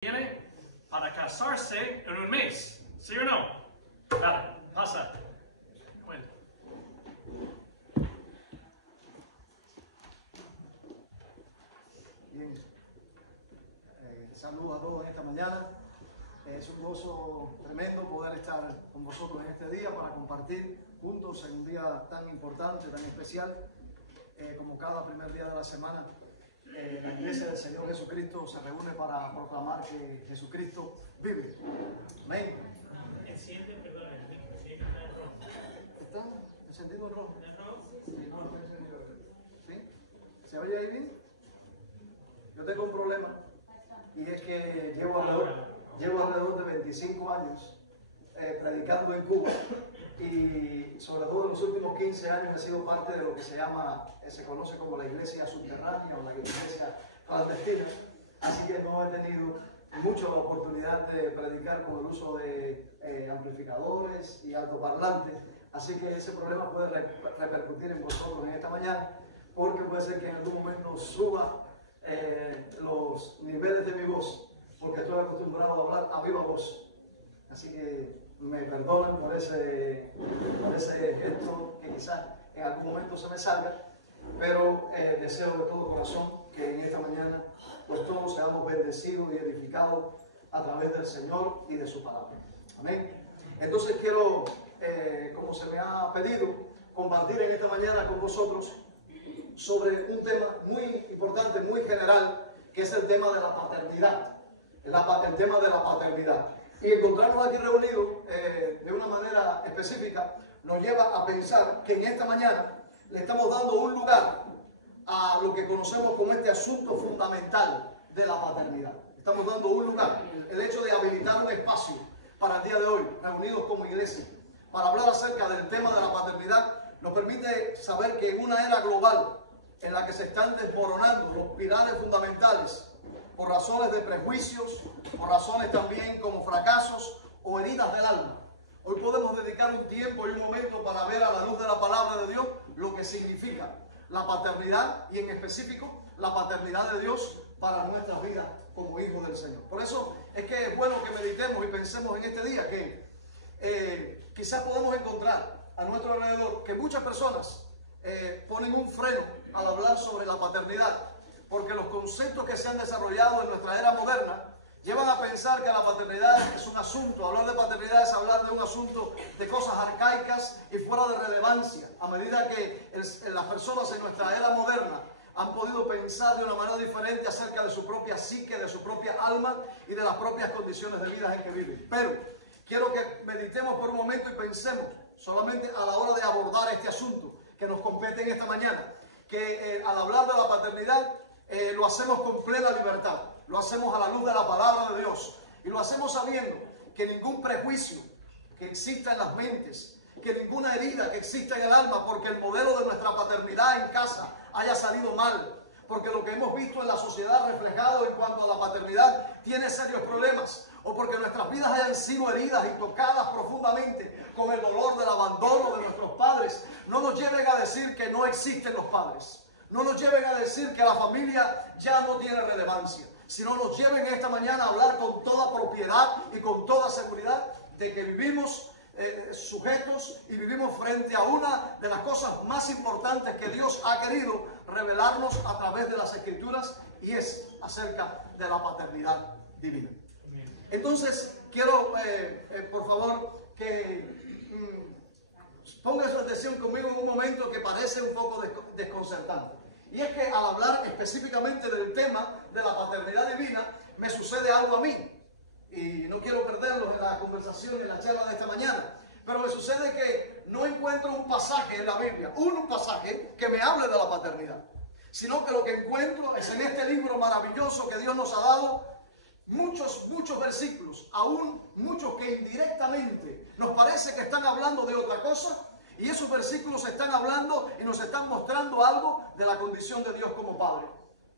Viene para casarse en un mes, ¿sí o no? Dale, pasa. Bueno. Bien, saludos a todos esta mañana. Es un gozo tremendo poder estar con vosotros en este día para compartir juntos en un día tan importante, tan especial, como cada primer día de la semana. La Iglesia del Señor Jesucristo se reúne para proclamar que Jesucristo vive. Amén. Enciende, perdón, el micro, sí, está en rojo. ¿Está encendido en rojo? ¿En rojo? Sí, no, está encendido en rojo. ¿Sí? ¿Se oye ahí bien? Yo tengo un problema y es que llevo alrededor de 25 años predicando en Cuba y sobre todo en los últimos 15 años he sido parte de lo que se conoce como la iglesia subterránea o la iglesia clandestina, así que no he tenido mucho la oportunidad de predicar con el uso de amplificadores y altoparlantes, así que ese problema puede repercutir en vosotros en esta mañana, porque puede ser que en algún momento suba los niveles de mi voz, porque estoy acostumbrado a hablar a viva voz. Así que me perdonen por ese gesto que quizás en algún momento se me salga, pero deseo de todo corazón que en esta mañana pues todos seamos bendecidos y edificados a través del Señor y de su palabra. Amén. Entonces quiero, como se me ha pedido, compartir en esta mañana con vosotros sobre un tema muy importante, muy general, que es el tema de la paternidad. El tema de la paternidad. Y encontrarnos aquí reunidos de una manera específica nos lleva a pensar que en esta mañana le estamos dando un lugar a lo que conocemos como este asunto fundamental de la paternidad. Estamos dando un lugar, el hecho de habilitar un espacio para el día de hoy, reunidos como iglesia, para hablar acerca del tema de la paternidad, nos permite saber que en una era global en la que se están desmoronando los pilares fundamentales por razones de prejuicios, por razones también como fracasos o heridas del alma. Hoy podemos dedicar un tiempo y un momento para ver a la luz de la palabra de Dios lo que significa la paternidad y en específico la paternidad de Dios para nuestras vidas como hijos del Señor. Por eso es que es bueno que meditemos y pensemos en este día que quizás podemos encontrar a nuestro alrededor que muchas personas ponen un freno al hablar sobre la paternidad, porque los conceptos que se han desarrollado en nuestra era moderna llevan a pensar que la paternidad es un asunto, hablar de paternidad es hablar de un asunto de cosas arcaicas y fuera de relevancia, a medida que las personas en nuestra era moderna han podido pensar de una manera diferente acerca de su propia psique, de su propia alma y de las propias condiciones de vida en que viven. Pero quiero que meditemos por un momento y pensemos solamente a la hora de abordar este asunto que nos compete en esta mañana, que al hablar de la paternidad lo hacemos con plena libertad, lo hacemos a la luz de la palabra de Dios y lo hacemos sabiendo que ningún prejuicio que exista en las mentes, que ninguna herida que exista en el alma porque el modelo de nuestra paternidad en casa haya salido mal, porque lo que hemos visto en la sociedad reflejado en cuanto a la paternidad tiene serios problemas, o porque nuestras vidas hayan sido heridas y tocadas profundamente con el dolor del abandono de nuestros padres, no nos lleven a decir que no existen los padres. No nos lleven a decir que la familia ya no tiene relevancia, sino nos lleven esta mañana a hablar con toda propiedad y con toda seguridad de que vivimos sujetos y vivimos frente a una de las cosas más importantes que Dios ha querido revelarnos a través de las Escrituras, y es acerca de la paternidad divina. Entonces, quiero, por favor, que ponga su atención conmigo en un momento que parece un poco desconcertante. Y es que al hablar específicamente del tema de la paternidad divina, me sucede algo a mí. Y no quiero perderlo en la conversación, en la charla de esta mañana. Pero me sucede que no encuentro un pasaje en la Biblia, un pasaje que me hable de la paternidad. Sino que lo que encuentro es en este libro maravilloso que Dios nos ha dado, muchos versículos, aún muchos que indirectamente nos parece que están hablando de otra cosa, y esos versículos están hablando y nos están mostrando algo de la condición de Dios como Padre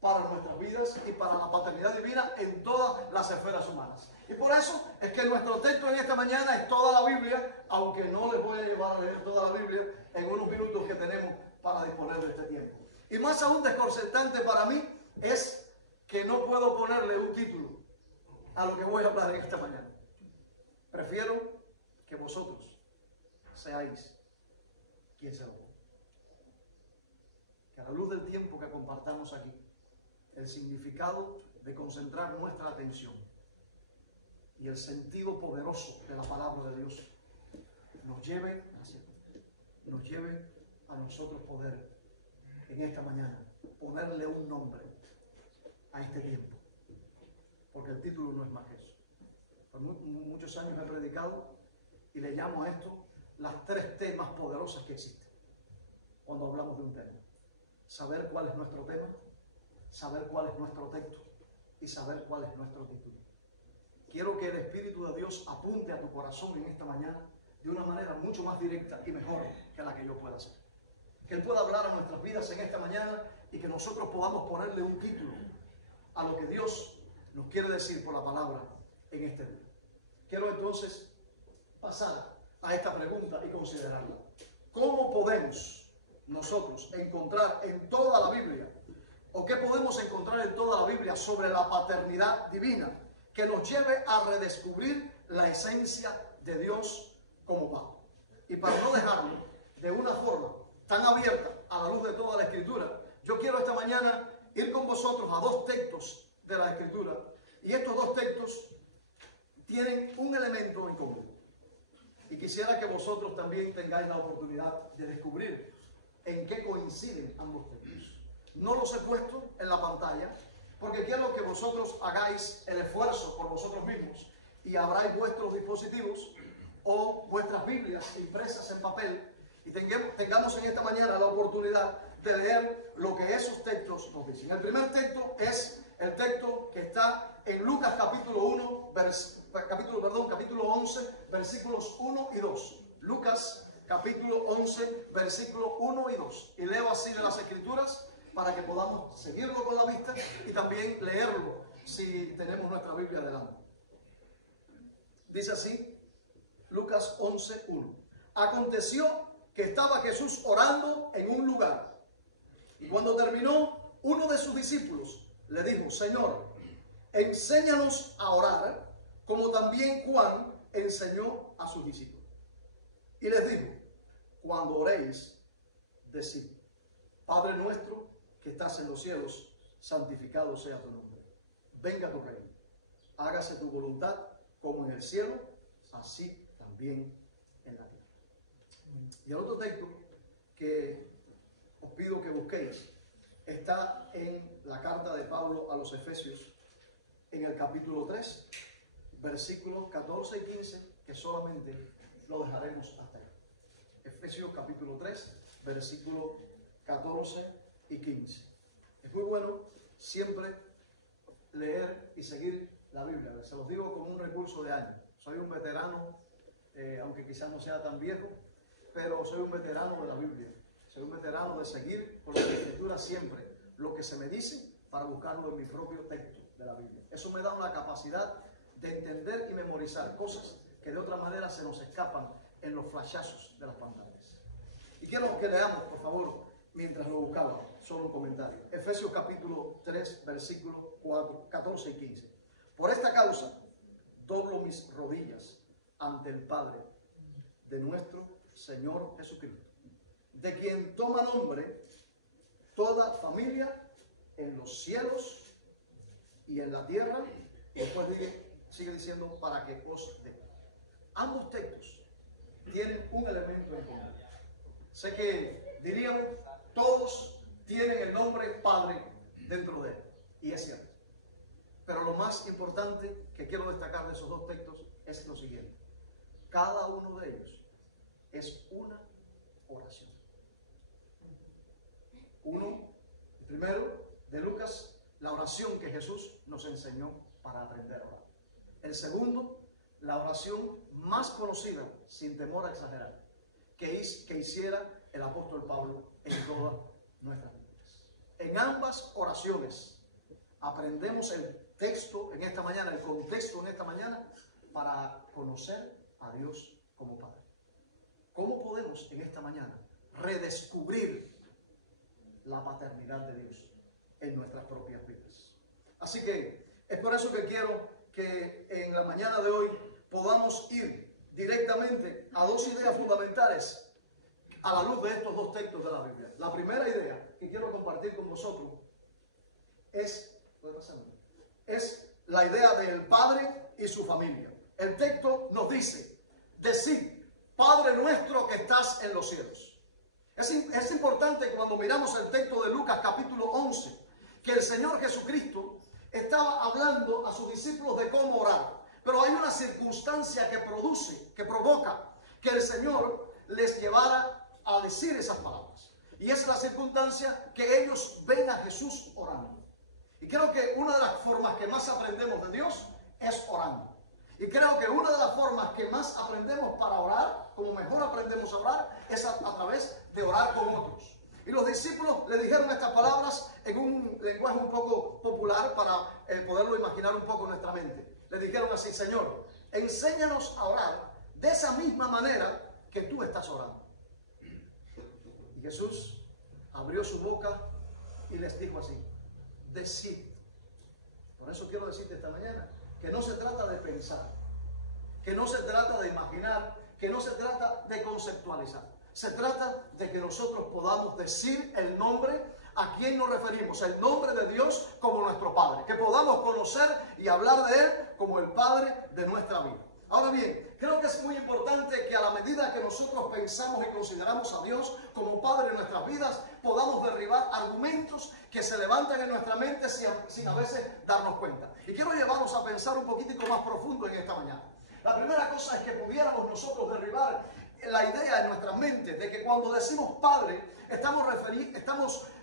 para nuestras vidas y para la paternidad divina en todas las esferas humanas. Y por eso es que nuestro texto en esta mañana es toda la Biblia, aunque no les voy a llevar a leer toda la Biblia en unos minutos que tenemos para disponer de este tiempo. Y más aún desconcertante para mí es que no puedo ponerle un título a lo que voy a hablar en esta mañana. Prefiero que vosotros seáis quien se lo ponga. Que a la luz del tiempo que compartamos aquí, el significado de concentrar nuestra atención y el sentido poderoso de la palabra de Dios nos lleve a nosotros poder en esta mañana ponerle un nombre a este tiempo, porque el título no es más que eso. Por muchos años he predicado y le llamo a esto las 3 T más poderosas que existen cuando hablamos de un tema: saber cuál es nuestro tema, saber cuál es nuestro texto y saber cuál es nuestro título. Quiero que el Espíritu de Dios apunte a tu corazón en esta mañana de una manera mucho más directa y mejor que la que yo pueda hacer. Que Él pueda hablar a nuestras vidas en esta mañana y que nosotros podamos ponerle un título a lo que Dios nos quiere decir por la palabra en este día. Quiero entonces pasar a esta pregunta y considerarla. ¿Cómo podemos nosotros encontrar en toda la Biblia, o qué podemos encontrar en toda la Biblia sobre la paternidad divina que nos lleve a redescubrir la esencia de Dios como Padre? Y para no dejarlo de una forma tan abierta a la luz de toda la Escritura, yo quiero esta mañana ir con vosotros a 2 textos de la Escritura, y estos 2 textos tienen un elemento en común. Y quisiera que vosotros también tengáis la oportunidad de descubrir en qué coinciden ambos textos. No los he puesto en la pantalla porque quiero que vosotros hagáis el esfuerzo por vosotros mismos y abráis vuestros dispositivos o vuestras Biblias impresas en papel y tengamos en esta mañana la oportunidad de leer lo que esos textos nos dicen. El primer texto es el texto que está en Lucas capítulo 11, versículos 1 y 2. Lucas capítulo 11, versículos 1 y 2. Y leo así de las Escrituras para que podamos seguirlo con la vista y también leerlo si tenemos nuestra Biblia delante. Dice así, Lucas 11, 1. Aconteció que estaba Jesús orando en un lugar, y cuando terminó, uno de sus discípulos le dijo: Señor, enséñanos a orar, como también Juan enseñó a sus discípulos. Y les dijo: cuando oréis, decid: Padre nuestro que estás en los cielos, santificado sea tu nombre. Venga tu reino. Hágase tu voluntad como en el cielo, así también en la tierra. Y el otro texto que os pido que busquéis está en la carta de Pablo a los Efesios, en el capítulo 3, versículos 14 y 15, que solamente lo dejaremos hasta ahí. Efesios capítulo 3, versículos 14 y 15. Es muy bueno siempre leer y seguir la Biblia. Se los digo como un recurso de año. Soy un veterano, aunque quizás no sea tan viejo, pero soy un veterano de la Biblia. Soy un veterano de seguir por la Escritura siempre lo que se me dice para buscarlo en mi propio texto de la Biblia. Eso me da una capacidad de entender y memorizar cosas que de otra manera se nos escapan en los flashazos de las pantallas. Y quiero que leamos, por favor, mientras lo buscaba, solo un comentario. Efesios capítulo 3, versículos 14 y 15. Por esta causa doblo mis rodillas ante el Padre de nuestro Señor Jesucristo, de quien toma nombre toda familia en los cielos y en la tierra. Y después sigue diciendo: para que os dé. Ambos textos tienen un elemento en común. Sé que diríamos, todos tienen el nombre Padre dentro de él, y es cierto. Pero lo más importante que quiero destacar de esos 2 textos es lo siguiente: cada uno de ellos es una oración. El primero de Lucas, la oración que Jesús nos enseñó para aprender a orar. El segundo, la oración más conocida, sin temor a exagerar, que hiciera el apóstol Pablo en todas nuestras vidas. En ambas oraciones aprendemos el texto en esta mañana, el contexto en esta mañana, para conocer a Dios como Padre. ¿Cómo podemos en esta mañana redescubrir la paternidad de Dios en nuestras propias vidas? Así que es por eso que quiero que en la mañana de hoy podamos ir directamente a dos ideas fundamentales a la luz de estos dos textos de la Biblia. La primera idea que quiero compartir con vosotros es la idea del Padre y su familia. El texto nos dice: decid, Padre nuestro que estás en los cielos. Es importante cuando miramos el texto de Lucas capítulo 11, que el Señor Jesucristo estaba hablando a sus discípulos de cómo orar. Pero hay una circunstancia que provoca que el Señor les llevara a decir esas palabras. Y es la circunstancia que ellos ven a Jesús orando. Y creo que una de las formas que más aprendemos de Dios es orando. Y creo que una de las formas que más aprendemos para orar, como mejor aprendemos a orar, es a través de orar con otros. Y los discípulos le dijeron estas palabras en un lenguaje un poco popular para poderlo imaginar un poco en nuestra mente. Le dijeron así: Señor, enséñanos a orar de esa misma manera que tú estás orando. Y Jesús abrió su boca y les dijo así: decid. Por eso quiero decirte esta mañana que no se trata de pensar, que no se trata de imaginar, que no se trata de conceptualizar. Se trata de que nosotros podamos decir el nombre a quien nos referimos, el nombre de Dios como nuestro Padre, que podamos conocer y hablar de Él como el Padre de nuestra vida. Ahora bien, creo que es muy importante que a la medida que nosotros pensamos y consideramos a Dios como Padre en nuestras vidas, podamos derribar argumentos que se levantan en nuestra mente sin a veces darnos cuenta. Y quiero llevarnos a pensar un poquitico más profundo en esta mañana. La primera cosa es que pudiéramos nosotros derribar la idea en nuestra mente de que cuando decimos Padre, estamos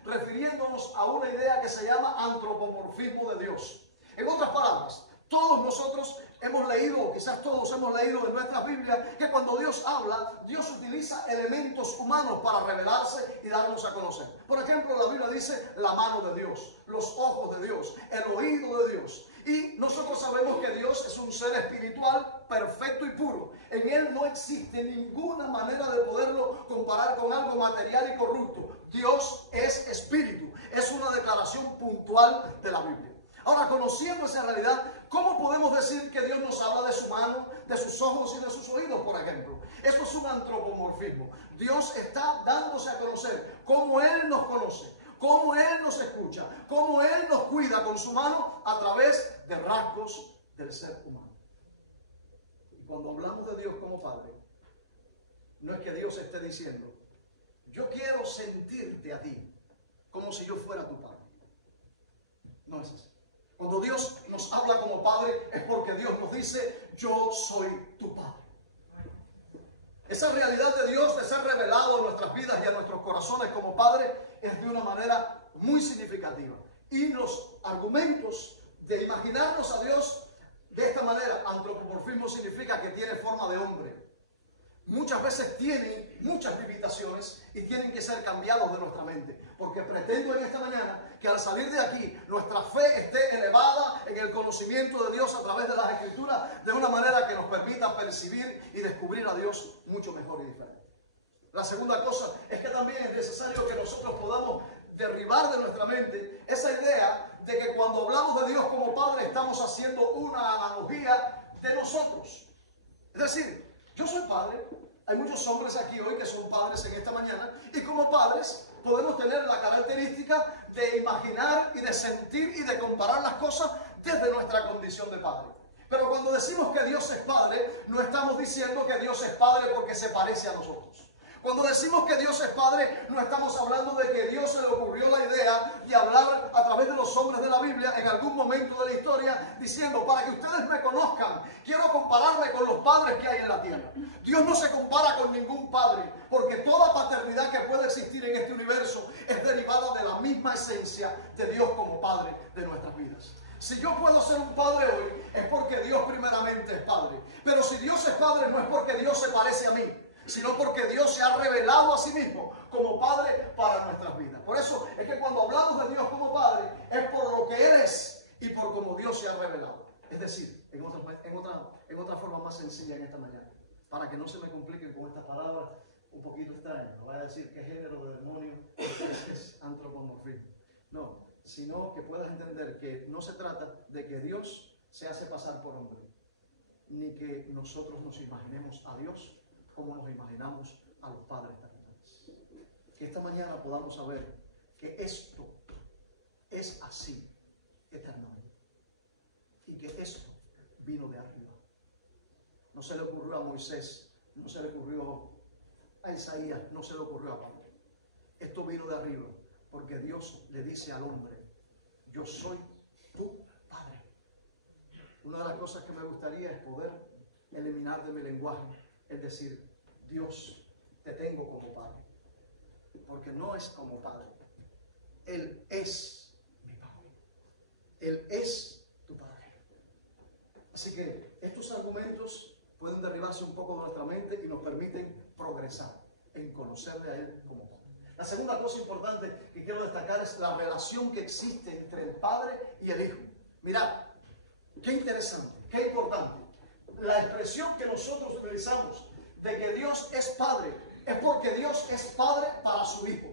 refiriéndonos a una idea que se llama antropomorfismo de Dios. En otras palabras, todos nosotros hemos leído, quizás todos hemos leído en nuestra Biblia, que cuando Dios habla, Dios utiliza elementos humanos para revelarse y darnos a conocer. Por ejemplo, la Biblia dice la mano de Dios, los ojos de Dios, el oído de Dios. Y nosotros sabemos que Dios es un ser espiritual perfecto y puro. En Él no existe ninguna manera de poderlo comparar con algo material y corrupto. Dios es espíritu. Es una declaración puntual de la Biblia. Ahora, conociendo esa realidad, ¿cómo podemos decir que Dios nos habla de su mano, de sus ojos y de sus oídos, por ejemplo? Eso es un antropomorfismo. Dios está dándose a conocer cómo Él nos conoce, cómo Él nos escucha, cómo Él nos cuida con su mano a través de rasgos del ser humano. Y cuando hablamos de Dios como Padre, no es que Dios esté diciendo: yo quiero sentirte a ti como si yo fuera tu Padre. No es así. Cuando Dios nos habla como Padre es porque Dios nos dice: yo soy tu Padre. Esa realidad de Dios de ser revelado en nuestras vidas y en nuestros corazones como Padre es de una manera muy significativa. Y los argumentos de imaginarnos a Dios de esta manera, antropomorfismo significa que tiene forma de hombre. Muchas veces tienen muchas limitaciones y tienen que ser cambiados de nuestra mente. Porque pretendo en esta mañana que al salir de aquí nuestra fe esté elevada en el conocimiento de Dios a través de las Escrituras de una manera que nos permita percibir y descubrir a Dios mucho mejor y diferente. La segunda cosa es que también es necesario que nosotros podamos derribar de nuestra mente esa idea de que cuando hablamos de Dios como Padre estamos haciendo una analogía de nosotros. Es decir, yo soy padre, hay muchos hombres aquí hoy que son padres en esta mañana, y como padres podemos tener la característica de imaginar y de sentir y de comparar las cosas desde nuestra condición de padre. Pero cuando decimos que Dios es Padre, no estamos diciendo que Dios es Padre porque se parece a nosotros. Cuando decimos que Dios es Padre, no estamos hablando de que Dios se le ocurrió la idea de hablar a través de los hombres de la Biblia en algún momento de la historia, diciendo: para que ustedes me conozcan, quiero compararme con los padres que hay en la tierra. Dios no se compara con ningún padre, porque toda paternidad que puede existir en este universo es derivada de la misma esencia de Dios como Padre de nuestras vidas. Si yo puedo ser un padre hoy, es porque Dios primeramente es Padre. Pero si Dios es Padre, no es porque Dios se parece a mí, sino porque Dios se ha revelado a sí mismo como Padre para nuestras vidas. Por eso es que cuando hablamos de Dios como Padre, es por lo que Él es y por cómo Dios se ha revelado. Es decir, en otra forma más sencilla en esta mañana, para que no se me compliquen con estas palabras un poquito extrañas. No voy a decir qué género de demonio es antropomorfismo. No, sino que puedas entender que no se trata de que Dios se hace pasar por hombre, ni que nosotros nos imaginemos a Dios como nos imaginamos a los padres terrenales. Que esta mañana podamos saber que esto es así eternamente y que esto vino de arriba. No se le ocurrió a Moisés, no se le ocurrió a Isaías, no se le ocurrió a Pablo. Esto vino de arriba porque Dios le dice al hombre: yo soy tu padre. Una de las cosas que me gustaría es poder eliminar de mi lenguaje, es decir, Dios, te tengo como padre. Porque no es como padre. Él es mi padre. Él es tu padre. Así que estos argumentos pueden derribarse un poco de nuestra mente y nos permiten progresar en conocerle a Él como padre. La segunda cosa importante que quiero destacar es la relación que existe entre el padre y el hijo. Mirad, qué interesante, qué importante. La expresión que nosotros utilizamos de que Dios es padre es porque Dios es padre para su hijo.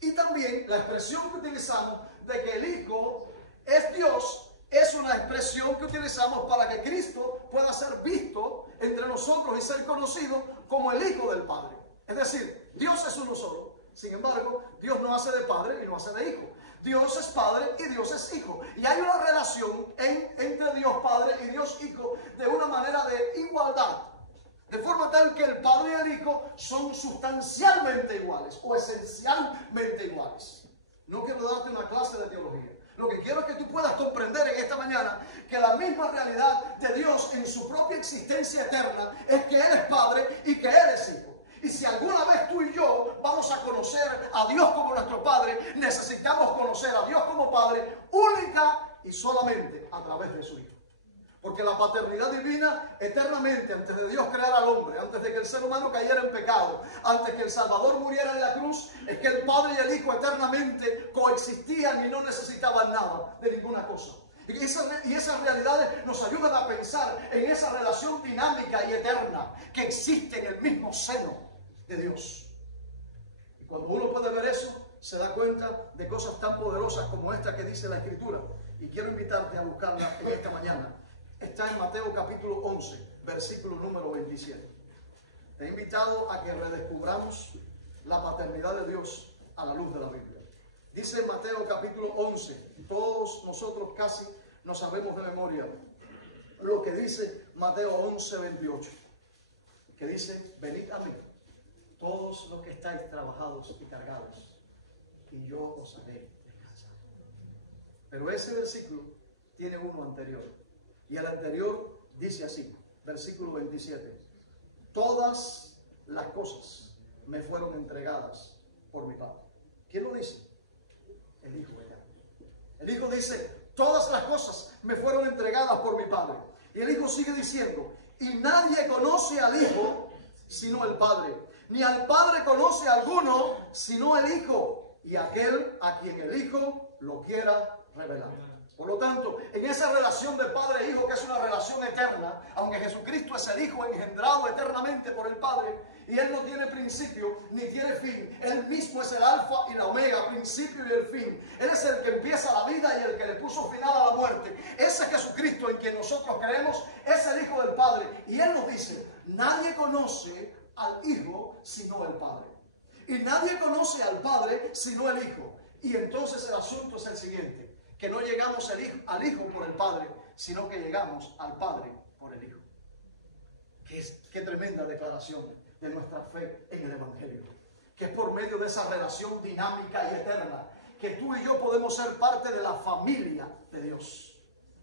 Y también la expresión que utilizamos de que el hijo es Dios es una expresión que utilizamos para que Cristo pueda ser visto entre nosotros y ser conocido como el hijo del Padre. Es decir, Dios es uno solo. Sin embargo, Dios no hace de padre y no hace de hijo. Dios es padre y Dios es hijo. Y hay una relación entre Dios Padre y Dios Hijo de una manera de igualdad. De forma tal que el Padre y el Hijo son sustancialmente iguales o esencialmente iguales. No quiero darte una clase de teología. Lo que quiero es que tú puedas comprender en esta mañana que la misma realidad de Dios en su propia existencia eterna es que Él es Padre y que Él es Hijo. Y si alguna vez tú y yo vamos a conocer a Dios como nuestro Padre, necesitamos conocer a Dios como Padre única y solamente a través de su Hijo. Porque la paternidad divina eternamente, antes de Dios crear al hombre, antes de que el ser humano cayera en pecado, antes que el Salvador muriera en la cruz, es que el Padre y el Hijo eternamente coexistían y no necesitaban nada de ninguna cosa. Y esas realidades nos ayudan a pensar en esa relación dinámica y eterna que existe en el mismo seno de Dios. Y cuando uno puede ver eso, se da cuenta de cosas tan poderosas como esta que dice la Escritura. Y quiero invitarte a buscarla en esta mañana. Está en Mateo capítulo 11, versículo número 27. Te he invitado a que redescubramos la paternidad de Dios a la luz de la Biblia. Dice en Mateo capítulo 11, todos nosotros casi nos sabemos de memoria lo que dice Mateo 11, 28. Que dice: venid a mí, todos los que estáis trabajados y cargados, y yo os haré descansar. Pero ese versículo tiene uno anterior. Y el anterior dice así, versículo 27. Todas las cosas me fueron entregadas por mi Padre. ¿Quién lo dice? El Hijo eterno. El Hijo dice, todas las cosas me fueron entregadas por mi Padre. Y el Hijo sigue diciendo, y nadie conoce al Hijo sino el Padre. Ni al Padre conoce a alguno sino el Hijo. Y aquel a quien el Hijo lo quiera revelar. Por lo tanto, en esa relación de padre e hijo, que es una relación eterna, aunque Jesucristo es el Hijo engendrado eternamente por el Padre, y Él no tiene principio ni tiene fin. Él mismo es el alfa y la omega, principio y el fin. Él es el que empieza la vida y el que le puso final a la muerte. Ese Jesucristo en quien nosotros creemos es el Hijo del Padre. Y Él nos dice, nadie conoce al Hijo sino el Padre. Y nadie conoce al Padre sino el Hijo. Y entonces el asunto es el siguiente. Que no llegamos al Hijo por el Padre, sino que llegamos al Padre por el Hijo. Qué tremenda declaración de nuestra fe en el Evangelio. Que es por medio de esa relación dinámica y eterna que tú y yo podemos ser parte de la familia de Dios.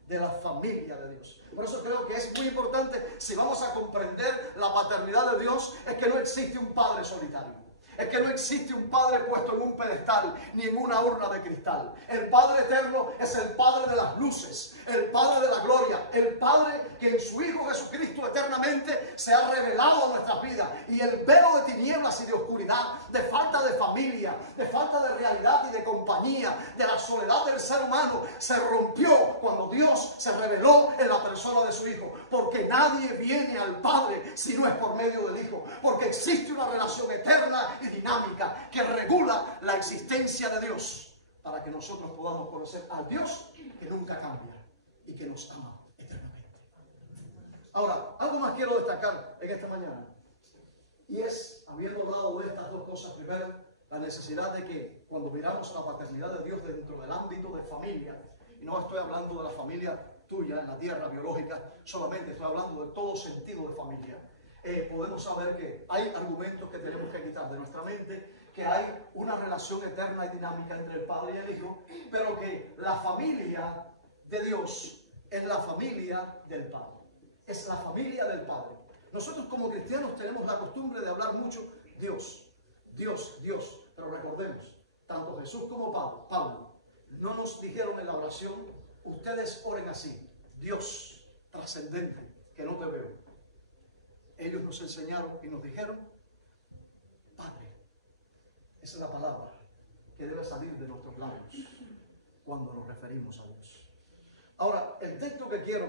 De la familia de Dios. Por eso creo que es muy importante, si vamos a comprender la paternidad de Dios, es que no existe un Padre solitario. Es que no existe un Padre puesto en un pedestal ni en una urna de cristal. El Padre eterno es el Padre de las luces, el Padre de la gloria, el Padre que en su Hijo Jesucristo eternamente se ha revelado a nuestras vidas. Y el velo de tinieblas y de oscuridad, de falta de familia, de falta de realidad y de compañía, de la soledad del ser humano, se rompió cuando Dios se reveló en la persona de su Hijo. Porque nadie viene al Padre si no es por medio del Hijo. Porque existe una relación eterna y dinámica que regula la existencia de Dios para que nosotros podamos conocer al Dios que nunca cambia y que nos ama eternamente. Ahora, algo más quiero destacar en esta mañana. Y es, habiendo hablado de estas dos cosas, primero, la necesidad de que cuando miramos a la paternidad de Dios dentro del ámbito de familia, y no estoy hablando de la familia tuya en la tierra biológica, solamente estoy hablando de todo sentido de familia, podemos saber que hay argumentos que tenemos que quitar de nuestra mente, que hay una relación eterna y dinámica entre el Padre y el Hijo, pero que la familia de Dios es la familia del Padre. Es la familia del Padre. Nosotros como cristianos tenemos la costumbre de hablar mucho Dios, Dios, Dios. Pero recordemos, tanto Jesús como Pablo no nos dijeron en la oración, ustedes oren así, Dios trascendente, que no te veo. Ellos nos enseñaron y nos dijeron, Padre. Esa es la palabra que debe salir de nuestros labios cuando nos referimos a Dios. Ahora, el texto que quiero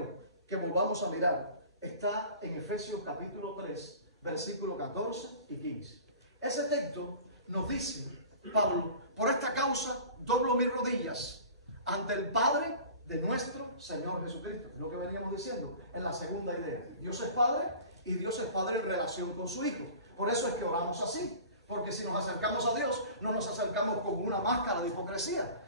que volvamos a mirar está en Efesios capítulo 3, versículos 14 y 15. Ese texto nos dice, Pablo, por esta causa doblo mis rodillas ante el Padre de nuestro Señor Jesucristo. Es lo que veníamos diciendo en la segunda idea. Dios es Padre y Dios es Padre en relación con su Hijo. Por eso es que oramos así. Porque si nos acercamos a Dios, no nos acercamos con una máscara de hipocresía,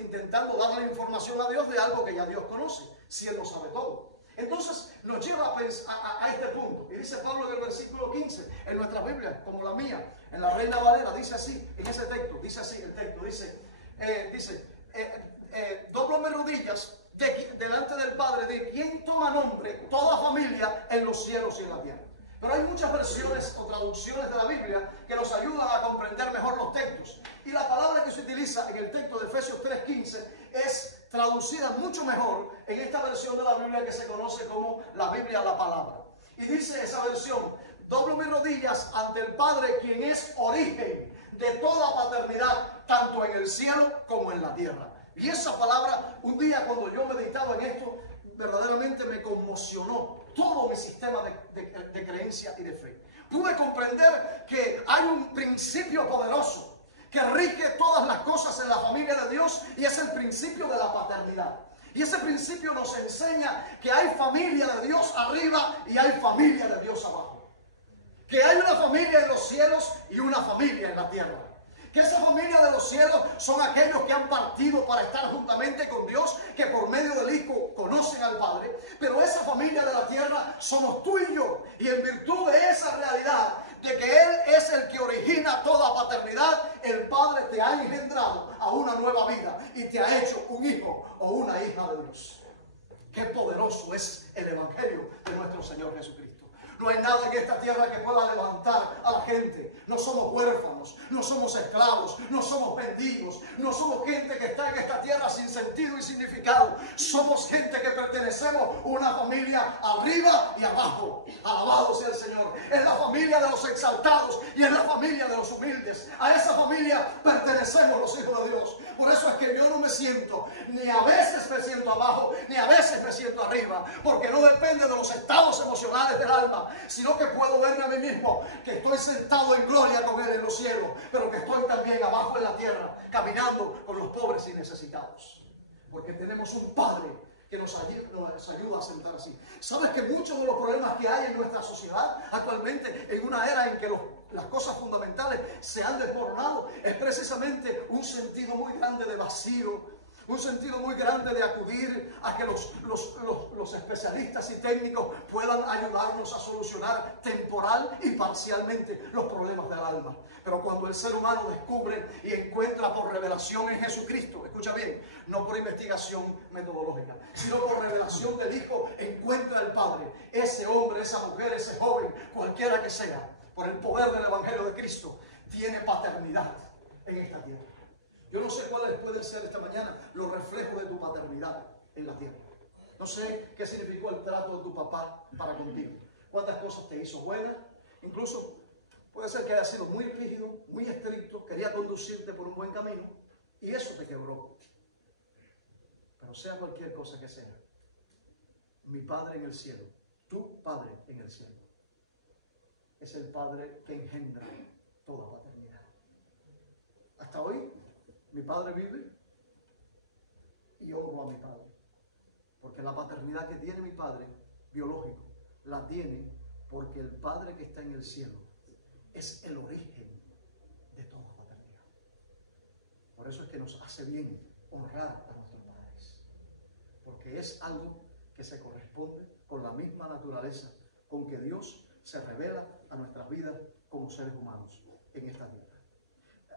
intentando darle información a Dios de algo que ya Dios conoce, si Él lo sabe todo. Entonces nos lleva a este punto. Y dice Pablo en el versículo 15, en nuestra Biblia, como la mía, en la Reina Valera, dice así, en ese texto, dice así el texto, dice, doblo mis rodillas delante del Padre, de quien toma nombre toda familia en los cielos y en la tierra. Pero hay muchas versiones o traducciones de la Biblia que nos ayudan a comprender mejor los textos. Y la palabra que se utiliza en el texto de Efesios 3:15 es traducida mucho mejor en esta versión de la Biblia que se conoce como la Biblia la Palabra. Y dice esa versión, doblo mis rodillas ante el Padre, quien es origen de toda paternidad, tanto en el cielo como en la tierra. Y esa palabra, un día cuando yo meditaba en esto, verdaderamente me conmocionó todo mi sistema de creencia y de fe. Pude comprender que hay un principio poderoso que rige todas las cosas en la familia de Dios, y es el principio de la paternidad. Y ese principio nos enseña que hay familia de Dios arriba y hay familia de Dios abajo. Que hay una familia en los cielos y una familia en la tierra. Que esa familia de los cielos son aquellos que han partido para estar juntamente con Dios, que por medio del Hijo conocen al Padre. Pero esa familia de la tierra somos tú y yo. Y en virtud de esa realidad, de que Él es el que origina toda paternidad, el Padre te ha engendrado a una nueva vida y te ha hecho un hijo o una hija de Dios. Qué poderoso es el Evangelio de nuestro Señor Jesucristo. No hay nada en esta tierra que pueda levantar a la gente. No somos huérfanos, no somos esclavos, no somos mendigos, no somos gente que está en esta tierra sin sentido y significado. Somos gente que pertenecemos a una familia arriba y abajo. Alabado sea el Señor. Es la familia de los exaltados y es la familia de los humildes. A esa familia pertenecemos los hijos de Dios. Por eso es que yo no me siento, ni a veces me siento abajo, ni a veces me siento arriba, porque no depende de los estados emocionales del alma, sino que puedo verme a mí mismo, que estoy sentado en gloria con Él en los cielos, pero que estoy también abajo en la tierra, caminando con los pobres y necesitados. Porque tenemos un Padre que nos ayuda a sentar así. ¿Sabes que muchos de los problemas que hay en nuestra sociedad actualmente, en una era en que las cosas fundamentales se han desmoronado, es precisamente un sentido muy grande de vacío, un sentido muy grande de acudir a que los especialistas y técnicos puedan ayudarnos a solucionar temporal y parcialmente los problemas del alma? Pero cuando el ser humano descubre y encuentra por revelación en Jesucristo, escucha bien, no por investigación metodológica, sino por revelación del Hijo, encuentra al Padre. Ese hombre, esa mujer, ese joven, cualquiera que sea, por el poder del Evangelio de Cristo, tiene paternidad en esta tierra. Yo no sé cuáles pueden ser esta mañana los reflejos de tu paternidad en la tierra. No sé qué significó el trato de tu papá para contigo. Cuántas cosas te hizo buenas. Incluso puede ser que haya sido muy rígido, muy estricto, quería conducirte por un buen camino y eso te quebró. Pero sea cualquier cosa que sea, mi Padre en el cielo, tu Padre en el cielo, es el Padre que engendra toda paternidad. Hasta hoy, mi Padre vive y honro a mi Padre. Porque la paternidad que tiene mi padre biológico, la tiene porque el Padre que está en el cielo es el origen de toda paternidad. Por eso es que nos hace bien honrar a nuestros padres. Porque es algo que se corresponde con la misma naturaleza con que Dios se revela a nuestras vidas como seres humanos en esta tierra.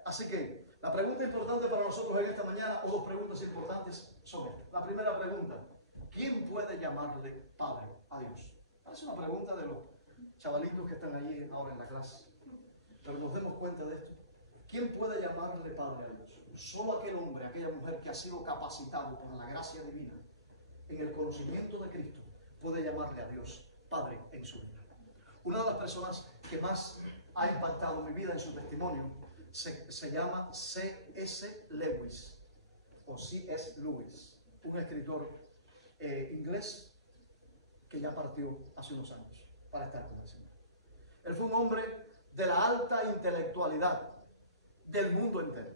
Así que la pregunta importante para nosotros en esta mañana, o dos preguntas importantes, son estas. La primera pregunta: ¿quién puede llamarle Padre a Dios? Es una pregunta de los chavalitos que están allí ahora en la clase. Pero nos demos cuenta de esto. ¿Quién puede llamarle Padre a Dios? Solo aquel hombre, aquella mujer que ha sido capacitado por la gracia divina en el conocimiento de Cristo puede llamarle a Dios Padre en su vida. Una de las personas que más ha impactado mi vida en su testimonio se llama C.S. Lewis, o C.S. Lewis, un escritor inglés que ya partió hace unos años para estar con el Señor. Él fue un hombre de la alta intelectualidad del mundo entero.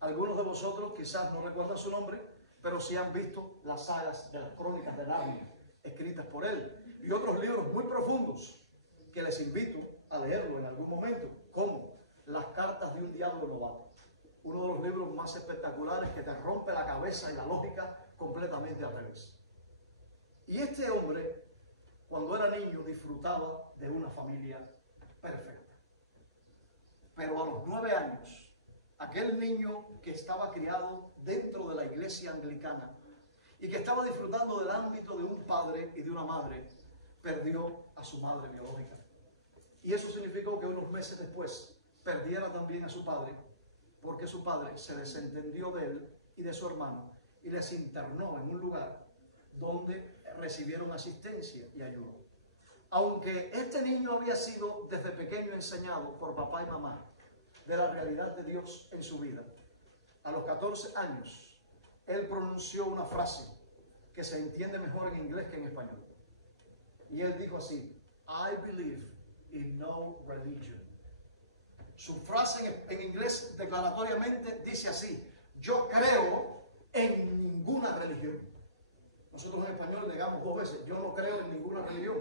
Algunos de vosotros quizás no recuerdan su nombre, pero sí han visto las sagas de las crónicas de Narnia escritas por él y otros libros muy profundos que les invito a leerlo en algún momento, como Las cartas de un diablo novato, uno de los libros más espectaculares que te rompe la cabeza y la lógica completamente al revés. Y este hombre, cuando era niño, disfrutaba de una familia perfecta. Pero a los 9 años, aquel niño que estaba criado dentro de la iglesia anglicana y que estaba disfrutando del ámbito de un padre y de una madre, perdió a su madre biológica. Y eso significó que unos meses después perdiera también a su padre, porque su padre se desentendió de él y de su hermano y les internó en un lugar donde recibieron asistencia y ayuda. Aunque este niño había sido desde pequeño enseñado por papá y mamá de la realidad de Dios en su vida, a los 14 años, él pronunció una frase que se entiende mejor en inglés que en español. Y él dijo así: I believe in no religion. Su frase en inglés declaratoriamente dice así: yo creo en ninguna religión. Nosotros en español digamos 2 veces: yo no creo en ninguna religión.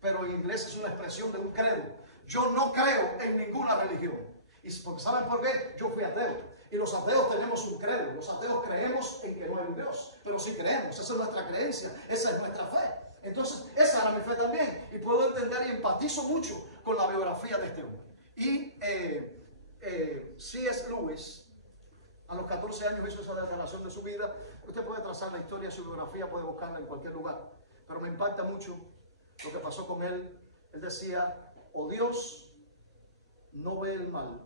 Pero en inglés es una expresión de un credo. Yo no creo en ninguna religión. Y porque ¿saben por qué? Yo fui ateo. Y los ateos tenemos un credo. Los ateos creemos en que no hay un Dios. Pero sí creemos. Esa es nuestra creencia. Esa es nuestra fe. Entonces, esa era mi fe también. Y puedo entender y empatizo mucho con la biografía de este hombre. Y C.S. Lewis, a los 14 años, hizo esa declaración de su vida. Usted puede trazar la historia de su biografía, puede buscarla en cualquier lugar. Pero me impacta mucho lo que pasó con él. Él decía: o Dios no ve el mal,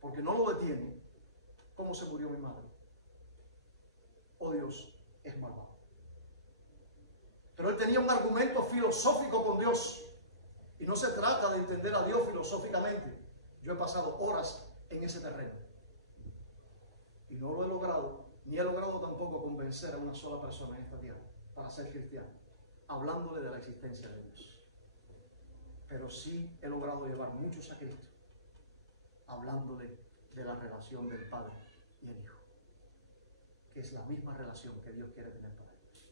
porque no lo detiene, como se murió mi madre, o Dios es malvado. Pero él tenía un argumento filosófico con Dios. Y no se trata de entender a Dios filosóficamente. Yo he pasado horas en ese terreno. Y no lo he logrado, ni he logrado tampoco convencer a una sola persona en esta tierra para ser cristiano, hablándole de la existencia de Dios. Pero sí he logrado llevar muchos a Cristo, hablándole de la relación del Padre y el Hijo, que es la misma relación que Dios quiere tener para ellos.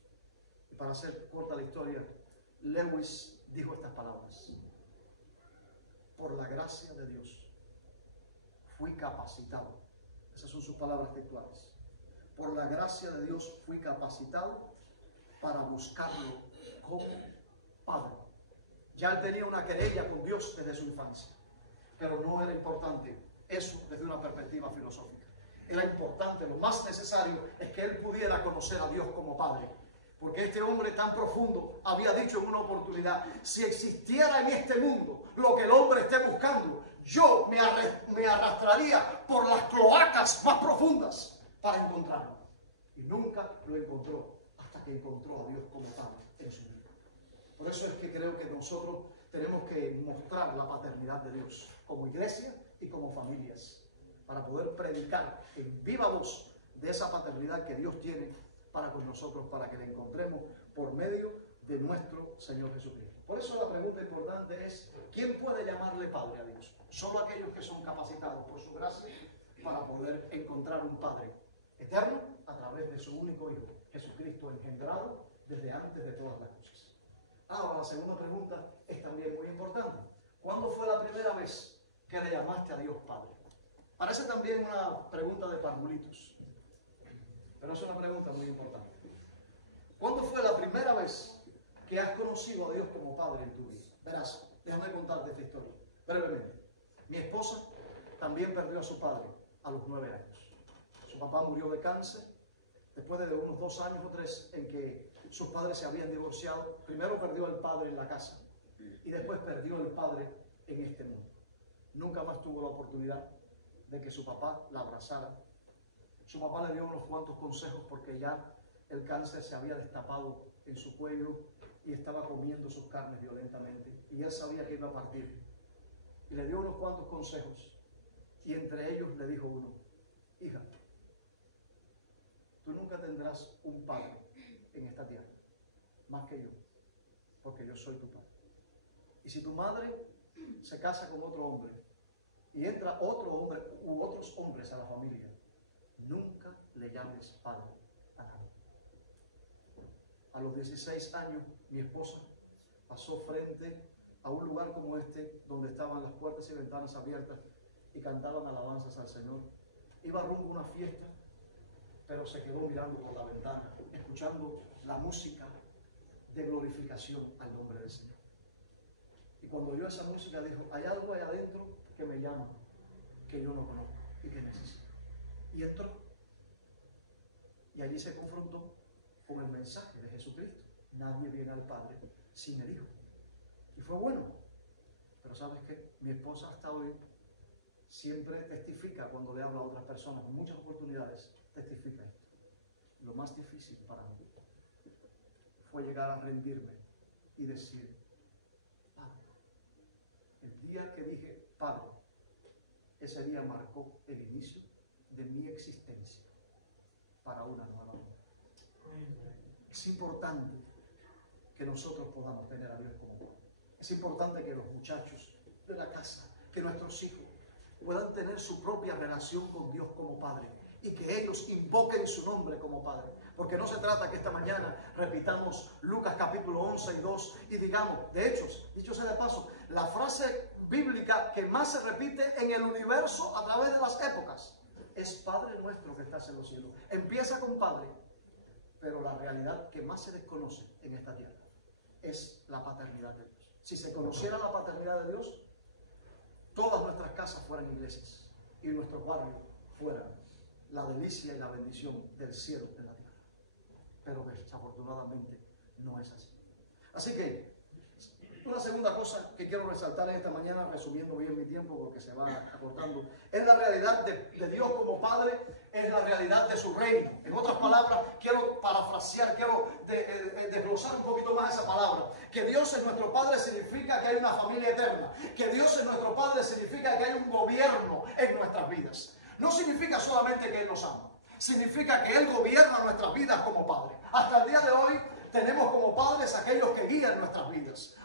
Y para hacer corta la historia, Lewis dijo estas palabras: por la gracia de Dios fui capacitado. Esas son sus palabras textuales. Por la gracia de Dios fui capacitado para buscarlo como Padre. Ya él tenía una querella con Dios desde su infancia, pero no era importante eso desde una perspectiva filosófica. Era importante, lo más necesario es que él pudiera conocer a Dios como Padre. Porque este hombre tan profundo había dicho en una oportunidad: si existiera en este mundo lo que el hombre esté buscando, yo me arrastraría por las cloacas más profundas para encontrarlo. Y nunca lo encontró hasta que encontró a Dios como Padre en su vida. Por eso es que creo que nosotros tenemos que mostrar la paternidad de Dios como iglesia y como familias, para poder predicar en viva voz de esa paternidad que Dios tiene para con nosotros, para que la encontremos por medio de nuestro Señor Jesucristo. Por eso la pregunta importante es: ¿quién puede llamarle Padre a Dios? Solo aquellos que son capacitados por su gracia para poder encontrar un Padre eterno a través de su único Hijo, Jesucristo, engendrado desde antes de todas las cosas. Ahora, la segunda pregunta es también muy importante. ¿Cuándo fue la primera vez que le llamaste a Dios Padre? Parece también una pregunta de parvulitos, pero es una pregunta muy importante. ¿Cuándo fue la primera vez que has conocido a Dios como Padre en tu vida? Verás, déjame contarte esta historia brevemente. Mi esposa también perdió a su padre a los 9 años. Su papá murió de cáncer después de unos 2 años o 3 en que sus padres se habían divorciado. Primero perdió al padre en la casa y después perdió al padre en este mundo. Nunca más tuvo la oportunidad de que su papá la abrazara. Su papá le dio unos cuantos consejos porque ya el cáncer se había destapado en su cuello y estaba comiendo sus carnes violentamente. Y él sabía que iba a partir. Y le dio unos cuantos consejos. Y entre ellos le dijo uno: hija, tú nunca tendrás un padre en esta tierra, más que yo, porque yo soy tu padre. Y si tu madre se casa con otro hombre y entra otro hombre u otros hombres a la familia, nunca le llames padre a nadie. A los 16 años, mi esposa pasó frente a un lugar como este, donde estaban las puertas y ventanas abiertas y cantaban alabanzas al Señor. Iba rumbo a una fiesta, pero se quedó mirando por la ventana, escuchando la música de glorificación al nombre del Señor. Y cuando oyó esa música dijo: hay algo ahí adentro que me llama, que yo no conozco y que necesito. Y entró. Y allí se confrontó con el mensaje de Jesucristo: nadie viene al Padre sin el Hijo. Y fue bueno. Pero ¿sabes qué? Mi esposa hasta hoy siempre testifica cuando le habla a otras personas, en muchas oportunidades testifica esto. Lo más difícil para mí fue llegar a rendirme y decir: Padre. El día que dije Padre, ese día marcó el inicio de mi existencia para una nueva vida. Es importante que nosotros podamos tener a Dios como Padre. Es importante que los muchachos de la casa, que nuestros hijos puedan tener su propia relación con Dios como Padre y que ellos invoquen su nombre como Padre. Porque no se trata que esta mañana repitamos Lucas capítulo 11 y 2 y digamos, de hechos, dicho sea de paso, la frase bíblica que más se repite en el universo a través de las épocas es Padre nuestro que estás en los cielos. Empieza con Padre, pero la realidad que más se desconoce en esta tierra es la paternidad de Dios. Si se conociera la paternidad de Dios, todas nuestras casas fueran iglesias y nuestros barrios fueran la delicia y la bendición del cielo en la tierra. Pero desafortunadamente no es así. Así que una segunda cosa que quiero resaltar esta mañana, resumiendo bien mi tiempo porque se va acortando, es la realidad de Dios como Padre, es la realidad de su reino. En otras palabras, quiero parafrasear, quiero desglosar un poquito más esa palabra. Que Dios es nuestro Padre significa que hay una familia eterna. Que Dios es nuestro Padre significa que hay un gobierno en nuestras vidas. No significa solamente que Él nos ama, significa que Él gobierna nuestras vidas como Padre. Hasta el día de hoy tenemos como padres aquellos que guían nuestras vidas.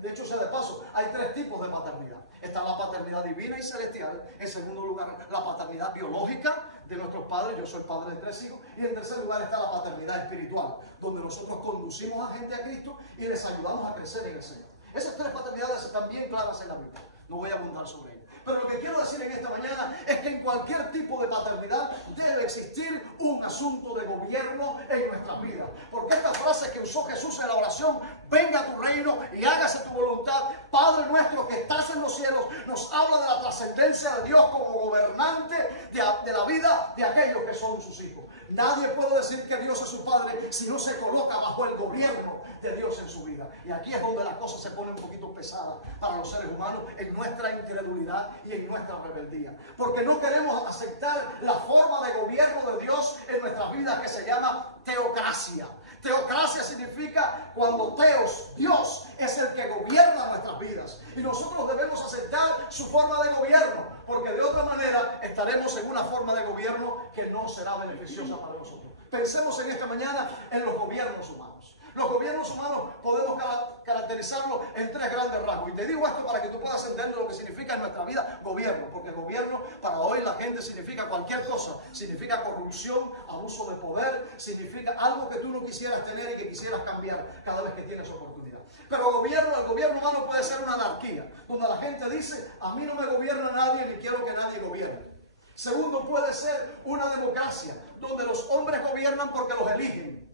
De hecho, sea de paso, hay 3 tipos de paternidad. Está la paternidad divina y celestial. En segundo lugar, la paternidad biológica de nuestros padres. Yo soy padre de 3 hijos. Y en tercer lugar está la paternidad espiritual, donde nosotros conducimos a gente a Cristo y les ayudamos a crecer en el Señor. Esas 3 paternidades están bien claras en la Biblia. No voy a abundar sobre ellas. Pero lo que quiero decir en esta mañana es que en cualquier tipo de paternidad debe existir un asunto de gobierno en nuestras vidas. Porque esta frase que usó Jesús en la oración, venga a tu reino y hágase tu voluntad, Padre nuestro que estás en los cielos, nos habla de la trascendencia de Dios como gobernante de la vida de aquellos que son sus hijos. Nadie puede decir que Dios es su Padre si no se coloca bajo el gobierno de Dios en su vida. Y aquí es donde la cosa se pone un poquito pesada para los seres humanos en nuestra incredulidad y en nuestra rebeldía. Porque no queremos aceptar la forma de gobierno de Dios en nuestras vidas que se llama teocracia. Teocracia significa cuando Dios es el que gobierna nuestras vidas. Y nosotros debemos aceptar su forma de gobierno, porque de otra manera estaremos en una forma de gobierno que no será beneficiosa para nosotros. Pensemos en esta mañana en los gobiernos humanos. Los gobiernos humanos podemos caracterizarlo en 3 grandes rasgos. Y te digo esto para que tú puedas entender lo que significa en nuestra vida gobierno, porque gobierno para hoy la gente significa cualquier cosa. Significa corrupción, abuso de poder, significa algo que tú no quisieras tener y que quisieras cambiar cada vez que tienes oportunidad. Pero el gobierno humano puede ser una anarquía, donde la gente dice, a mí no me gobierna nadie ni quiero que nadie gobierne. Segundo, puede ser una democracia, donde los hombres gobiernan porque los eligen.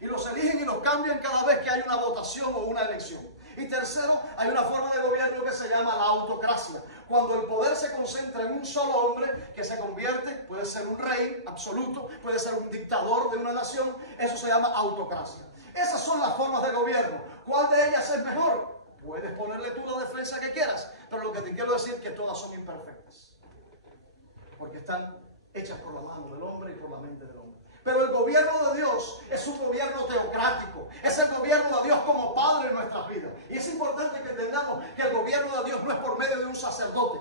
Y los eligen y los cambian cada vez que hay una votación o una elección. Y tercero, hay una forma de gobierno que se llama la autocracia. Cuando el poder se concentra en un solo hombre que se convierte, puede ser un rey absoluto, puede ser un dictador de una nación, eso se llama autocracia. Esas son las formas de gobierno. ¿Cuál de ellas es mejor? Puedes ponerle tú la defensa que quieras, pero lo que te quiero decir es que todas son imperfectas. Porque están hechas por la mano del hombre y por la mente del hombre. Pero el gobierno de Dios es un gobierno teocrático. Es el gobierno de Dios como Padre en nuestras vidas. Y es importante que entendamos que el gobierno de Dios no es por medio de un sacerdote.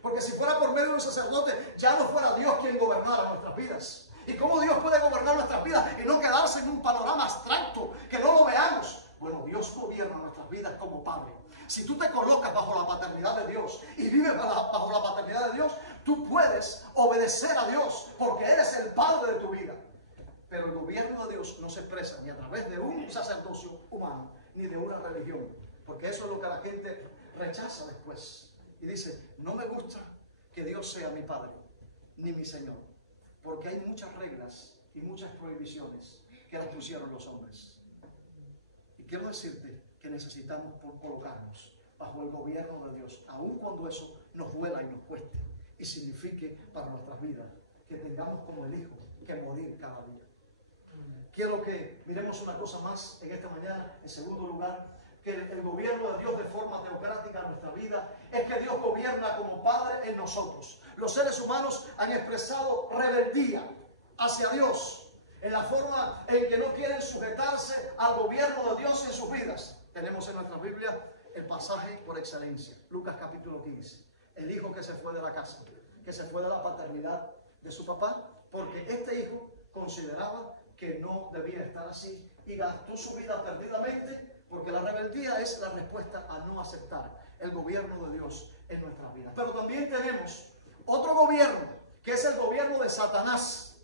Porque si fuera por medio de un sacerdote, ya no fuera Dios quien gobernara nuestras vidas. ¿Y cómo Dios puede gobernar nuestras vidas y no quedarse en un panorama abstracto, que no lo veamos? Bueno, Dios gobierna nuestras vidas como Padre. Si tú te colocas bajo la paternidad de Dios y vives bajo la paternidad de Dios, tú puedes obedecer a Dios porque eres el Padre de tu vida. Pero el gobierno de Dios no se expresa ni a través de un sacerdocio humano, ni de una religión. Porque eso es lo que la gente rechaza después. Y dice, no me gusta que Dios sea mi Padre, ni mi Señor. Porque hay muchas reglas y muchas prohibiciones que las pusieron los hombres. Y quiero decirte que necesitamos colocarnos bajo el gobierno de Dios, aun cuando eso nos duela y nos cueste, y signifique para nuestras vidas que tengamos como el Hijo que morir cada día. Quiero que miremos una cosa más en esta mañana. En segundo lugar, que el gobierno de Dios de forma teocrática en nuestra vida es que Dios gobierna como Padre en nosotros. Los seres humanos han expresado rebeldía hacia Dios en la forma en que no quieren sujetarse al gobierno de Dios en sus vidas. Tenemos en nuestra Biblia el pasaje por excelencia, Lucas capítulo 15. El hijo que se fue de la casa, que se fue de la paternidad de su papá, porque este hijo consideraba que no debía estar así y gastó su vida perdidamente, porque la rebeldía es la respuesta a no aceptar el gobierno de Dios en nuestras vidas. Pero también tenemos otro gobierno, que es el gobierno de Satanás.